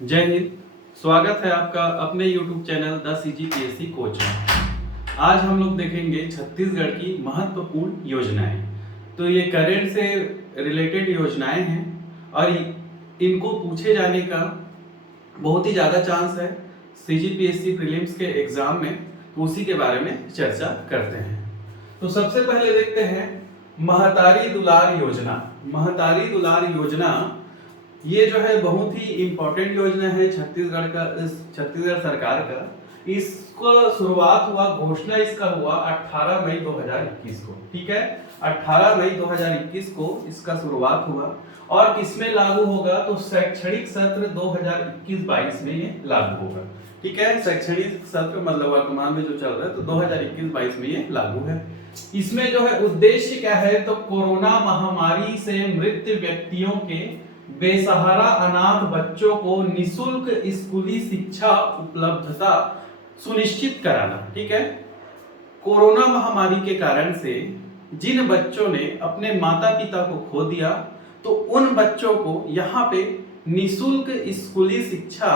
जय हिंद। स्वागत है आपका अपने YouTube channel the CGPSC coach में। आज हम लोग देखेंगे छत्तीसगढ़ की महत्वपूर्ण योजनाएं। तो ये करंट से रिलेटेड योजनाएं हैं और इनको पूछे जाने का बहुत ही ज़्यादा चांस है CGPSC प्रीलिम्स के एग्जाम में। तो उसी के बारे में चर्चा करते हैं। तो सबसे पहले देखते हैं महतारी दुलार योजना। महतारी दुलार योजना ये जो है बहुत ही इम्पोर्टेंट योजना है छत्तीसगढ़ सरकार का। इसको शुरुआत हुआ, घोषणा इसका हुआ 18 मई 2021 को। ठीक है, 18 मई 2021 को इसका शुरुआत हुआ और किसमें लागू होगा तो शैक्षणिक सत्र 2021-22 में ये लागू होगा। ठीक है, शैक्षणिक सत्र मतलब वर्तमान में जो चल रहा है तो 2021-22 में ये लागू है। इसमें जो है उद्देश्य क्या है तो कोरोना महामारी से मृत व्यक्तियों के बेसहारा अनाथ बच्चों को निशुल्क स्कूली शिक्षा उपलब्धता सुनिश्चित कराना। ठीक है, कोरोना महामारी के कारण से जिन बच्चों ने अपने माता पिता को खो दिया तो उन बच्चों को यहाँ पे निशुल्क स्कूली शिक्षा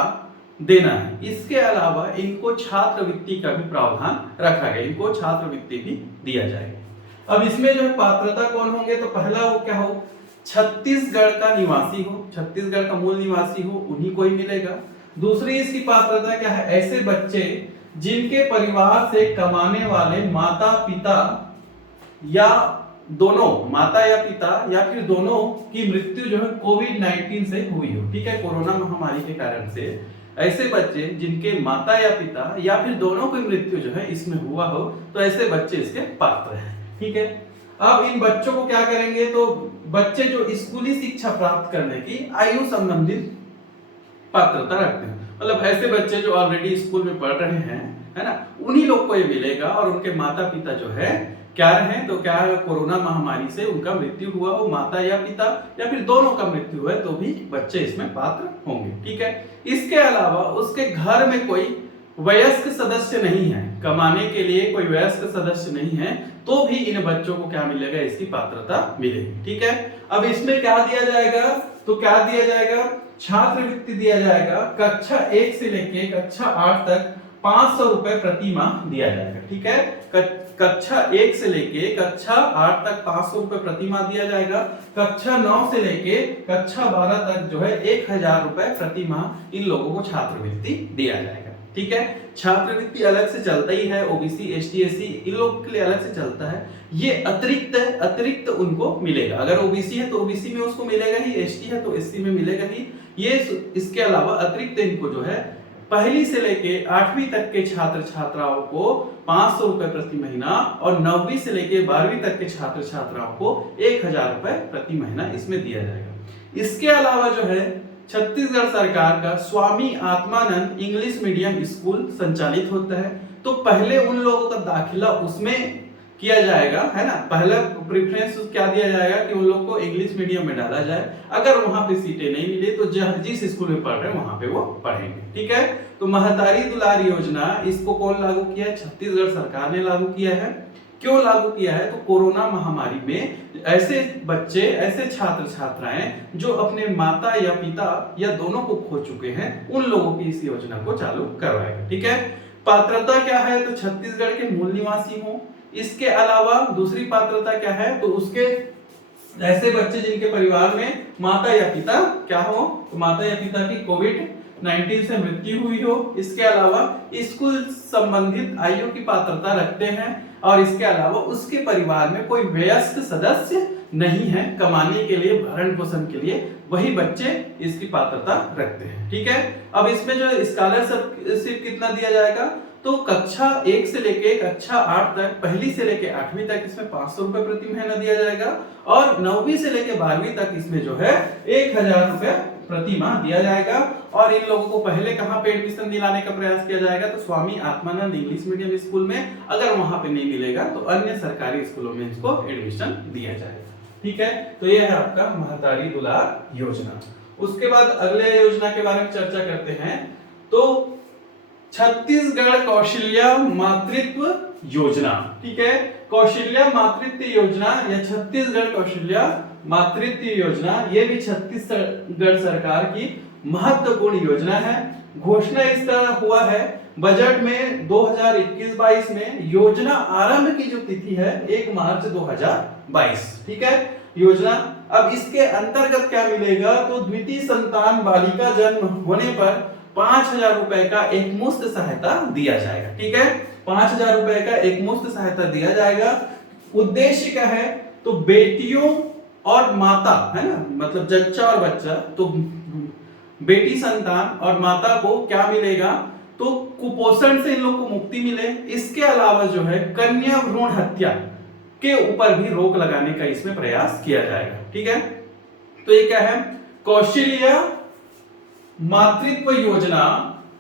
देना है। इसके अलावा इनको छात्रवृत्ति का भी प्रावधान रखा गया, इनको छात्रवृत्ति भी दिया जाएगा। अब इसमें जो पात्रता कौन होंगे तो पहला वो क्या हो, छत्तीसगढ़ का निवासी हो, छत्तीसगढ़ का मूल निवासी हो, उन्हीं को ही मिलेगा। दूसरी इसकी पात्रता क्या है, ऐसे बच्चे जिनके परिवार से कमाने वाले माता पिता या दोनों, माता या पिता या फिर दोनों की मृत्यु जो है कोविड-19 से हुई हो। ठीक है, कोरोना महामारी के कारण से ऐसे बच्चे जिनके माता या पिता या फिर दोनों की मृत्यु जो है इसमें हुआ हो तो ऐसे बच्चे इसके पात्र हैं। ठीक है, अब इन बच्चों को क्या करेंगे तो बच्चे जो स्कूली शिक्षा प्राप्त करने की आयु संबंधित पात्रता रखते हैं, मतलब ऐसे बच्चे जो ऑलरेडी स्कूल में पढ़ रहे हैं, है ना, उन्हीं लोग को ये मिलेगा। और उनके माता पिता जो है क्या रहे तो क्या कोरोना महामारी से उनका मृत्यु हुआ हो, माता या पिता या फिर दोनों का मृत्यु हुआ तो भी बच्चे इसमें पात्र होंगे। ठीक है, इसके अलावा उसके घर में कोई वयस्क सदस्य नहीं है, कमाने के लिए कोई वयस्क सदस्य नहीं है तो भी इन बच्चों को क्या मिलेगा, इसकी पात्रता मिलेगी। ठीक है, अब इसमें क्या दिया जाएगा तो क्या दिया जाएगा, छात्रवृत्ति दिया जाएगा। कक्षा 1 से लेके कक्षा 8 तक 500 रुपए प्रति माह दिया जाएगा। ठीक है, कक्षा 1 से लेके कक्षा 8 तक 500 रुपए प्रति माह दिया जाएगा। कक्षा 9 से लेके कक्षा 12 तक जो है 1000 रुपए प्रति माह इन लोगों को छात्रवृत्ति दिया जाएगा। ठीक है, छात्रवृत्ति अलग से चलता ही है, ओबीसी एसटी एससी इन लोगों के लिए अलग से चलता है। ये अतिरिक्त उनको मिलेगा। अगर ओबीसी है तो ओबीसी में उसको मिलेगा ही, एसटी है तो एससी में मिलेगा ही। ये इसके अलावा अतिरिक्त इनको जो है पहली से लेके 8वीं तक के छात्र छात्राओं को 500 रुपए प्रति महीना और 9वीं से लेके 12वीं तक के छात्र छात्राओं को 1000 रुपए प्रति महीना इसमें दिया जाएगा। इसके अलावा जो है छत्तीसगढ़ सरकार का Swami Atmanand English medium school संचालित होता है, तो पहले उन लोगों का दाखिला उसमें किया जाएगा, है ना। पहला प्रेफरेंस क्या दिया जाएगा कि उन लोग को इंग्लिश मीडियम में डाला जाए। अगर वहां पे सीटें नहीं मिले तो जिस स्कूल में पढ़ रहे हैं वहां पे वो पढ़ेंगे। ठीक है, तो महतारी दुलार योजना इसको कौन लागू किया है, छत्तीसगढ़ सरकार ने लागू किया है। क्यों लागू किया है तो कोरोना महामारी में ऐसे बच्चे, ऐसे छात्र छात्राएं जो अपने माता या पिता या दोनों को खो चुके हैं उन लोगों की इस योजना को चालू करवाएगा। ठीक है, पात्रता क्या है तो छत्तीसगढ़ के मूल निवासी हो। इसके अलावा दूसरी पात्रता क्या है तो उसके ऐसे बच्चे जिनके परिवार में माता या पिता क्या हो तो माता या पिता की कोविड-19 से मृत्यु हुई हो। इसके अलावा स्कूल संबंधित आयु की पात्रता रखते हैं और इसके अलावा उसके परिवार में कोई वयस्क सदस्य नहीं है कमाने के लिए, भरण पोषण के लिए, वही बच्चे इसकी पात्रता रखते हैं। ठीक है, अब इसमें जो स्कॉलरशिप कितना दिया जाएगा तो कक्षा 1 से लेके कक्षा 8 तक, पहली से लेके 8वीं तक इसमें 500 रुपए प्रति महीना दिया जाएगा और 9वीं से लेके 12वीं तक इसमें जो है 1000 रुपए प्रति माह दिया जाएगा। और इन लोगों को पहले कहां पे एडमिशन दिलाने का प्रयास किया जाएगा तो Swami Atmanand English medium school में। अगर वहां पे नहीं मिलेगा तो अन्य सरकारी स्कूलों में इसको एडमिशन दिया जाएगा। ठीक है, तो ये है आपका महतारी दुलार योजना। उसके बाद अगले योजना के बारे में चर्चा करते हैं तो छत्तीसगढ़ कौशल्या मातृत्व योजना। ठीक है, कौशल्या मातृत्व योजना या छत्तीसगढ़ कौशल्या मातृत्व योजना ये भी छत्तीसगढ़ सरकार की महत्वपूर्ण योजना है। घोषणा इसका हुआ है बजट में 2021-22 में। योजना आरंभ की जो तिथि है 1 मार्च 2022, ठीक है योजना। अब इसके अंतर्गत क्या मिलेगा, तो द्वितीय संतान बालिका जन्म होने पर 5,000 रुपए का एक मुफ्त सहायता दिया जाएगा, ठीक है 5,000 रुपए का एक मुफ्त सहायता दिया जाएगा। उद्देश्य क्या है, तो बेटियों और माता है ना, मतलब जच्चा और बच्चा, तो बेटी संतान और माता को क्या मिलेगा, तो कुपोषण से इन लोग को मुक्ति मिले। इसके अलावा जो है कन्या भ्रूण हत्या के ऊपर भी रोक लगाने का इसमें प्रयास किया जाएगा, ठीक है। तो ये क्या है, कौशल्य मातृत्व योजना।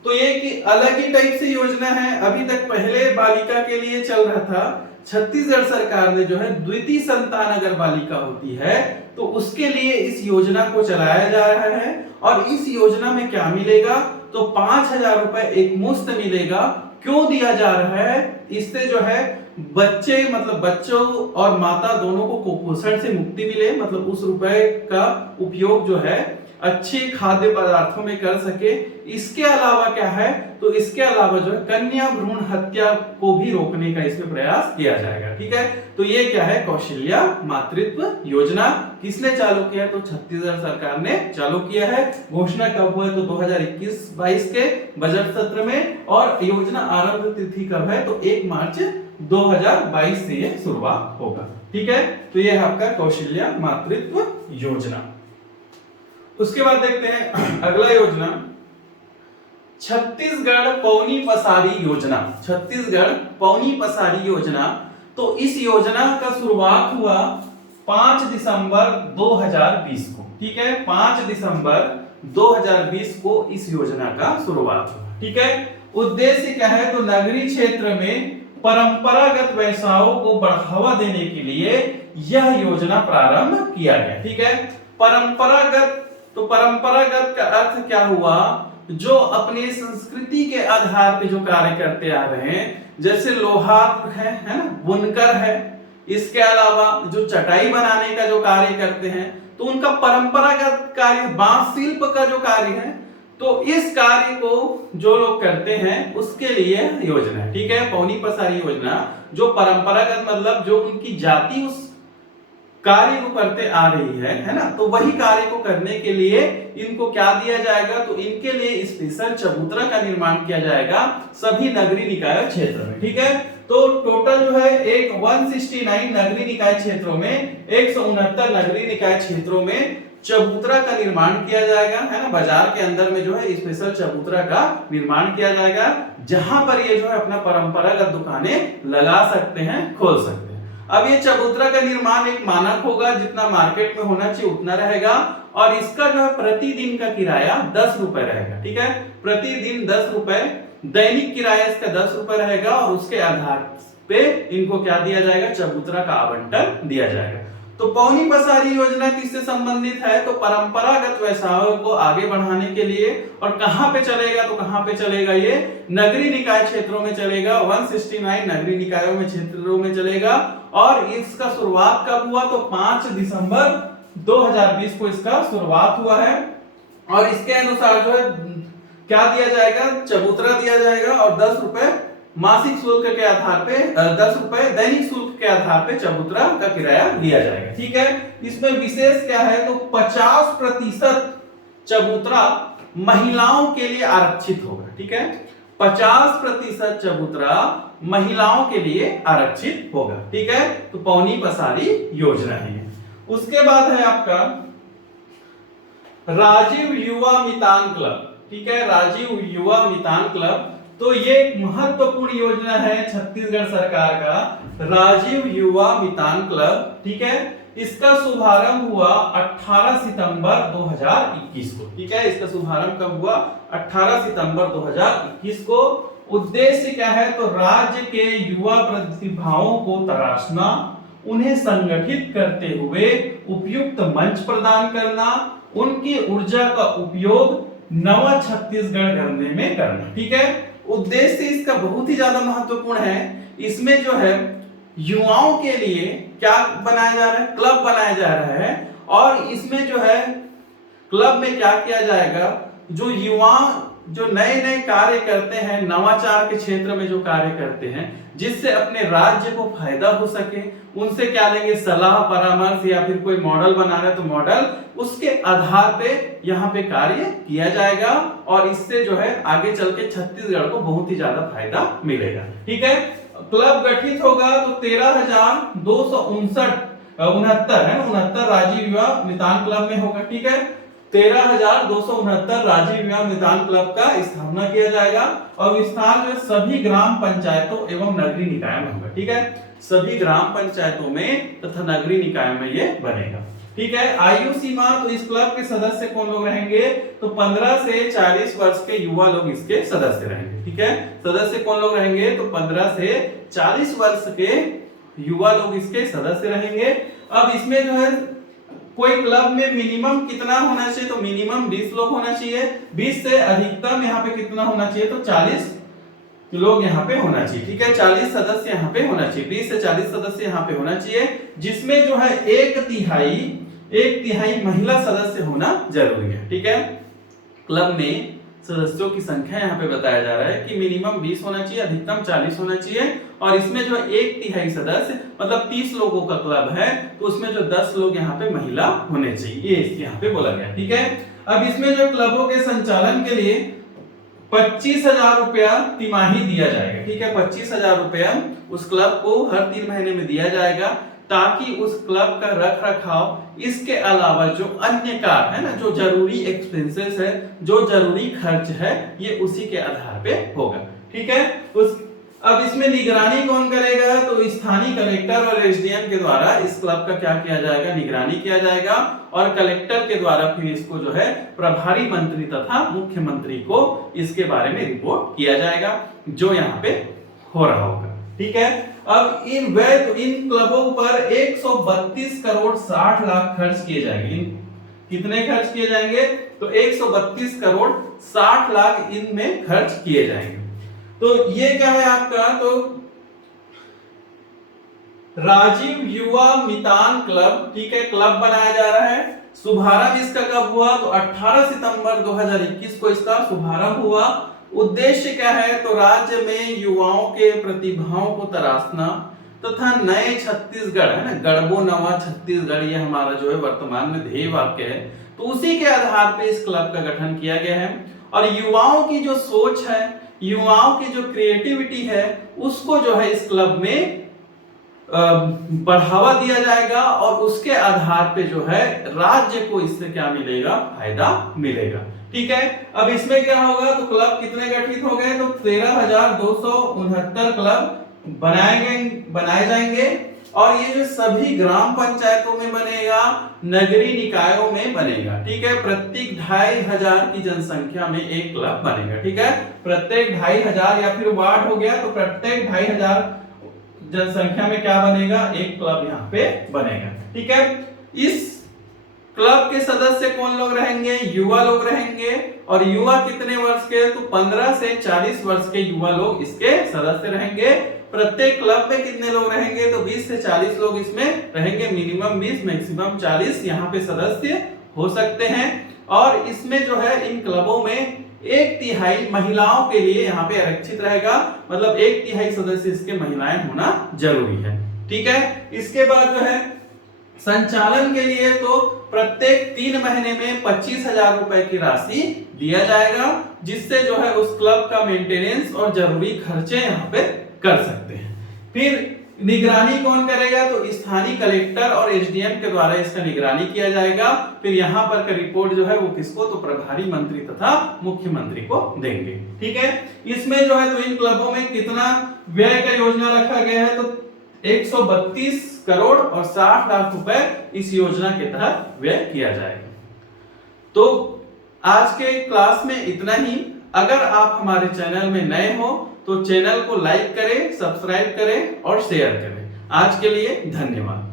तो ये एक अलग ही टाइप से योजना है। अभी तक पहले बालिका के लिए चल रहा था, छत्तीसगढ़ सरकार ने जो है द्वितीय संतान अगर बालिका होती है तो उसके लिए इस योजना को चलाया जा रहा है। और इस योजना में क्या मिलेगा, तो 5,000 रुपए एक मुफ्त मिलेगा। क्यों दिया जा रहा है, इससे जो है बच्चे मतलब बच्चों और माता दोनों को कुपोषण से मुक्ति मिले, मतलब उस रुपए का उपयोग जो है अच्छे खाद्य पदार्थों में कर सके। इसके अलावा क्या है, तो इसके अलावा जो है कन्या भ्रूण हत्या को भी रोकने का इसमें प्रयास किया जाएगा, ठीक है। तो ये क्या है, कौशल्या मातृत्व योजना। किसने चालू किया, तो छत्तीसगढ़ सरकार ने चालू किया है। घोषणा कब हुआ है, तो 2021-22 के बजट सत्र में। और योजना आरंभ तिथि कब है, तो 1 मार्च 2022 से ये शुरुआत होगा, ठीक है। तो ये है आपका कौशल्या मातृत्व योजना। उसके बाद देखते हैं अगला योजना, छत्तीसगढ़ पौनी पसारी योजना। छत्तीसगढ़ पौनी पसारी योजना। तो इस योजना का शुरुआत हुआ 5 दिसंबर 2020 को, ठीक है 5 दिसंबर 2020 को इस योजना का शुरुआत हुआ, ठीक है। उद्देश्य क्या है, तो नगरीय क्षेत्र में परंपरागत व्यवसायों को बढ़ावा देने के लिए यह योजना प्रारंभ किया गया, ठीक है। परंपरागत, तो परंपरागत का अर्थ क्या हुआ, जो अपनी संस्कृति के आधार पे जो कार्य करते आ रहे हैं, जैसे लोहार है ना, बुनकर है, इसके अलावा जो चटाई बनाने का जो कार्य करते हैं, तो उनका परंपरागत कार्य बांस शिल्प का जो कार्य है, तो इस कार्य को जो लोग करते हैं उसके लिए योजना है, ठीक है। पौनी पसारी योजना जो परंपरागत मतलब जो उनकी जाति उस कार्य को करते आ रही है ना, तो वही कार्य को करने के लिए इनको क्या दिया जाएगा, तो इनके लिए स्पेशल चबूतरा का निर्माण किया जाएगा सभी नगरीय निकाय क्षेत्र में, ठीक है। तो टोटल जो है 169 नगरीय निकाय क्षेत्रों में 169 नगरीय निकाय क्षेत्रों में चबूतरा का निर्माण किया जाएगा, है ना। बाजार के अंदर में जो है स्पेशल चबूतरा का निर्माण किया जाएगा, जहां पर ये जो है अपना परंपरागत दुकानें लगा सकते हैं, खोल सकते हैं। अब ये चबूतरा का निर्माण एक मानक होगा, जितना मार्केट में होना चाहिए उतना रहेगा। और इसका जो है प्रतिदिन का किराया 10 रुपए रहेगा, ठीक है। प्रतिदिन 10 रुपए, दैनिक किराया इसका 10 रुपए रहेगा। और उसके आधार पे इनको क्या दिया जाएगा, चबूतरा का आवंटन दिया जाएगा। तो पौनी पसारी योजना किससे संबंधित है, तो परंपरागत व्यवसायों को आगे बढ़ाने के लिए। और कहां पे चलेगा, तो कहां पे चलेगा, ये नगरीय निकाय क्षेत्रों में चलेगा। 169 नगरीय निकायों में क्षेत्रों में चलेगा। और इसका शुरुआत कब हुआ, तो 5 दिसंबर 2020 को इसका शुरुआत हुआ है। और इसके अनुसार जो है क्या दिया जाएगा, चबूतरा दिया जाएगा। और 10 रुपए मासिक शुल्क के आधार पे, 10 रुपए दैनिक शुल्क के आधार पे चबूतरा का किराया दिया जाएगा, ठीक है। इसमें विशेष क्या है, तो 50% चबूतरा महिलाओं के लिए आरक्षित होगा, ठीक है। 50% चबूतरा महिलाओं के लिए आरक्षित होगा, ठीक है। तो पौनी पसारी योजना है। उसके बाद है आपका राजीव युवा मितान क्लब, ठीक है। राजीव युवा मितान क्लब, तो ये एक महत्वपूर्ण योजना है छत्तीसगढ़ सरकार का, राजीव युवा मितान क्लब, ठीक है। इसका शुभारंभ हुआ 18 सितंबर 2021 को, ठीक है। इसका शुभारंभ कब हुआ, 18 सितंबर 2021 को। उद्देश्य क्या है, तो राज्य के युवा प्रतिभाओं को तराशना, उन्हें संगठित करते हुए उपयुक्त मंच प्रदान करना, उनकी ऊर्जा का उपयोग नवा छत्तीसगढ़ गढ़ने में करना, ठीक है। उद्देश्य इसका बहुत ही ज्यादा महत्वपूर्ण है। इसमें जो है युवाओं के लिए क्या बनाया जा रहा है, क्लब बनाया जा रहा है। और इसमें जो है क्लब में क्या किया जाएगा, जो युवा जो नए नए कार्य करते हैं, नवाचार के क्षेत्र में जो कार्य करते हैं, जिससे अपने राज्य को फायदा हो सके, उनसे क्या लेंगे, सलाह परामर्श, या फिर कोई मॉडल बना रहे तो मॉडल, उसके आधार पे यहाँ पे कार्य किया जाएगा और इससे जो है आगे चल के छत्तीसगढ़ को बहुत ही ज्यादा फायदा मिलेगा। ठीक है, क्लब गठित होगा तो 13,269 राजीव युवा मितान क्लब में होगा। ठीक है, 13,269 राजीव युवा मितान क्लब का स्थापना किया जाएगा और विस्तार जो सभी ग्राम पंचायतों एवं नगरीय निकाय में होगा। ठीक है, सभी ग्राम पंचायतों में तथा नगरीय निकाय में ये बनेगा। ठीक है, आयु सीमा, तो इस क्लब के सदस्य कौन लोग रहेंगे, तो 15 से 40 वर्ष के युवा लोग इसके सदस्य रहेंगे। ठीक है, सदस्य कौन लोग रहेंगे, तो 15 से 40 वर्ष के युवा लोग इसके सदस्य रहेंगे। अब इसमें जो है कोई क्लब में मिनिमम कितना होना चाहिए, तो मिनिमम 20 लोग होना चाहिए। 20 से अधिकतम यहाँ पे कितना होना चाहिए, तो 40 लोग यहाँ पे होना चाहिए। ठीक है, 40 सदस्य यहाँ पे होना चाहिए, 20 से 40 सदस्य यहाँ पे होना चाहिए, जिसमें जो है एक तिहाई महिला सदस्य होना जरूरी है। ठीक है, क्लब में सदस्यों की संख्या यहाँ पे बताया जा रहा है कि मिनिमम 20 होना चाहिए, अधिकतम 40 होना चाहिए, और इसमें जो एक तिहाई सदस्य मतलब 30 लोगों का क्लब है तो उसमें जो 10 लोग यहाँ पे महिला होने चाहिए, ये इसके यहाँ पे बोला गया। ठीक है, अब इसमें जो क्लबों के संचालन के लिए 25,000 रुपया तिमाही दिया जाएगा। ठीक है, 25,000 रुपया उस क्लब को हर 3 महीने में दिया जाएगा, ताकि उस क्लब का रख रखाव, इसके अलावा जो अन्य कार्य है ना, जो जरूरी एक्सपेंसेस है, जो जरूरी खर्च है, ये उसी के आधार पे होगा। ठीक है, अब इसमें निगरानी कौन करेगा, तो स्थानीय कलेक्टर और एसडीएम के द्वारा इस क्लब का क्या किया जाएगा, निगरानी किया जाएगा, और कलेक्टर के द्वारा फिर इसको जो है प्रभारी मंत्री तथा मुख्यमंत्री को इसके बारे में रिपोर्ट किया जाएगा, जो यहाँ पे हो रहा होगा। ठीक है, अब इन क्लबों पर 132 करोड़ 60 लाख खर्च किए जाएंगे। कितने खर्च किए जाएंगे, तो 132 करोड़ 60 लाख इनमें खर्च किए जाएंगे। तो ये क्या है आपका, तो राजीव युवा मितान क्लब। ठीक है, क्लब बनाया जा रहा है। शुभारंभ इसका कब हुआ, तो 18 सितंबर 2021 को इसका शुभारंभ हुआ। उद्देश्य क्या है, तो राज्य में युवाओं के प्रतिभाओं को तराशना तथा नए छत्तीसगढ़ है ना, गढ़बो नवा छत्तीसगढ़, ये हमारा जो है वर्तमान में ध्येय वाक्य है, तो उसी के आधार पे इस क्लब का गठन किया गया है। और युवाओं की जो सोच है, युवाओं की जो क्रिएटिविटी है, उसको जो है इस क्लब में बढ़ावा दिया जाएगा, और उसके आधार पे जो है राज्य को इससे क्या मिलेगा, फायदा मिलेगा। ठीक है, अब इसमें क्या होगा, तो क्लब कितने गठित हो गए, तो 13,269 क्लब बनाए जाएंगे, और ये जो सभी ग्राम पंचायतों में बनेगा, नगरीय निकायों में बनेगा। ठीक है, प्रत्येक 2,500 की जनसंख्या में एक क्लब बनेगा। ठीक है, प्रत्येक 2,500, या फिर वार्ड हो गया तो प्रत्येक 2,500 जनसंख्या में क्या बनेगा, एक क्लब यहाँ पे बनेगा। ठीक है, इस क्लब के सदस्य कौन लोग रहेंगे, युवा लोग रहेंगे, और युवा कितने वर्ष के, तो 15 से 40 वर्ष के युवा लोग इसके सदस्य रहेंगे। प्रत्येक क्लब में कितने लोग रहेंगे, तो 20 से 40 लोग इसमें रहेंगे, मिनिमम 20 मैक्सिमम 40 यहाँ पे सदस्य हो सकते हैं। और इसमें जो है इन क्लबों में एक तिहाई महिलाओं के लिए यहाँ पे आरक्षित रहेगा, मतलब एक तिहाई सदस्य इसके महिलाएं होना जरूरी है। ठीक है, इसके बाद जो है संचालन के लिए तो प्रत्येक 3 महीने में 25,000 रुपए की राशि दिया जाएगा, जिससे जो है उस क्लब का मेंटेनेंस और जरूरी खर्चे यहाँ पे कर सकते हैं। फिर निगरानी कौन करेगा, तो स्थानीय कलेक्टर और एसडीएम के द्वारा इसका निगरानी किया जाएगा। फिर यहाँ पर का रिपोर्ट जो है वो किसको, तो प्रभारी मंत्री तथा मुख्यमंत्री को देंगे। ठीक है, इसमें जो है तो इन क्लबों में कितना व्यय का योजना रखा गया है, तो 132 करोड़ और 60 लाख रुपए इस योजना के तहत व्यय किया जाएगा। तो आज के क्लास में इतना ही। अगर आप हमारे चैनल में नए हो तो चैनल को लाइक करें, सब्सक्राइब करें और शेयर करें। आज के लिए धन्यवाद।